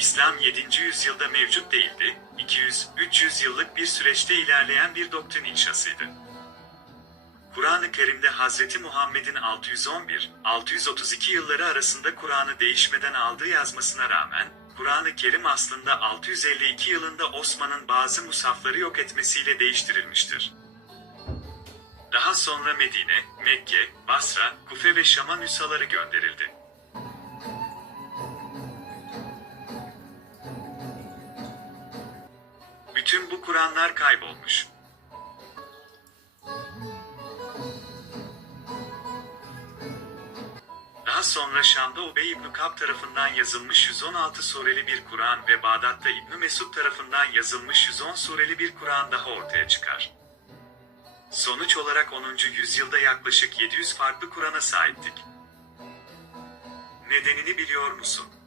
İslam 7. yüzyılda mevcut değildi, 200-300 yıllık bir süreçte ilerleyen bir doktrin inşasıydı. Kur'an-ı Kerim'de Hazreti Muhammed'in 611-632 yılları arasında Kur'an'ı değişmeden aldığı yazmasına rağmen, Kur'an-ı Kerim aslında 652 yılında Osman'ın bazı musafları yok etmesiyle değiştirilmiştir. Daha sonra Medine, Mekke, Basra, Kufe ve Şam'a nüshaları gönderildi. Bütün bu Kur'anlar kaybolmuş. Daha sonra Şam'da Ubey İbn Kab tarafından yazılmış 116 sureli bir Kur'an ve Bağdat'ta İbn Mesud tarafından yazılmış 110 sureli bir Kur'an daha ortaya çıkar. Sonuç olarak 10. yüzyılda yaklaşık 700 farklı Kur'an'a sahiptik. Nedenini biliyor musun?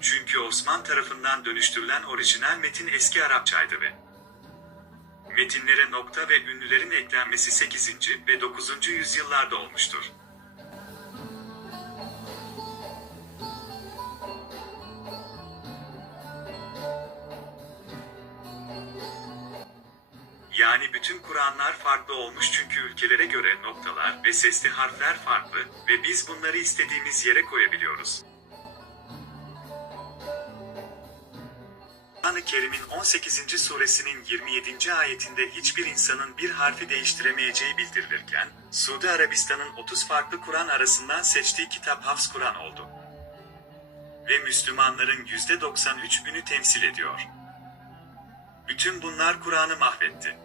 Çünkü Osman tarafından dönüştürülen orijinal metin eski Arapçaydı ve metinlere nokta ve ünlülerin eklenmesi 8. ve 9. yüzyıllarda olmuştur. Yani bütün Kur'anlar farklı olmuş çünkü ülkelere göre noktalar ve sesli harfler farklı ve biz bunları istediğimiz yere koyabiliyoruz. Kur'an-ı Kerim'in 18. suresinin 27. ayetinde hiçbir insanın bir harfi değiştiremeyeceği bildirilirken, Suudi Arabistan'ın 30 farklı Kur'an arasından seçtiği kitap Hafs Kur'an oldu. Ve Müslümanların %93'ünü temsil ediyor. Bütün bunlar Kur'an'ı mahvetti.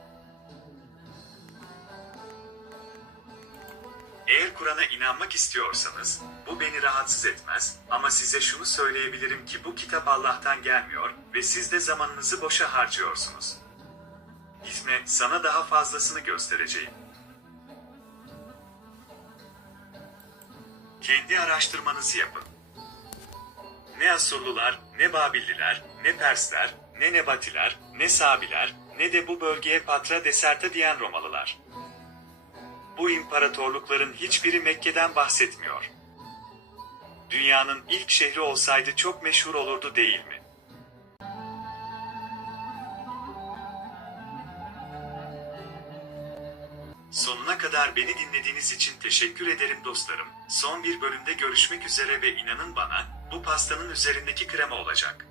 Eğer Kur'an'a inanmak istiyorsanız, bu beni rahatsız etmez ama size şunu söyleyebilirim ki bu kitap Allah'tan gelmiyor ve siz de zamanınızı boşa harcıyorsunuz. İzme, sana daha fazlasını göstereceğim. Kendi araştırmanızı yapın. Ne Asurlular, ne Babilliler, ne Persler, ne Nebatiler, ne Sabiler, ne de bu bölgeye Patra Deserta diyen Romalılar. Bu imparatorlukların hiçbiri Mekke'den bahsetmiyor. Dünyanın ilk şehri olsaydı çok meşhur olurdu değil mi? Sonuna kadar beni dinlediğiniz için teşekkür ederim dostlarım. Son bir bölümde görüşmek üzere ve inanın bana, bu pastanın üzerindeki krema olacak.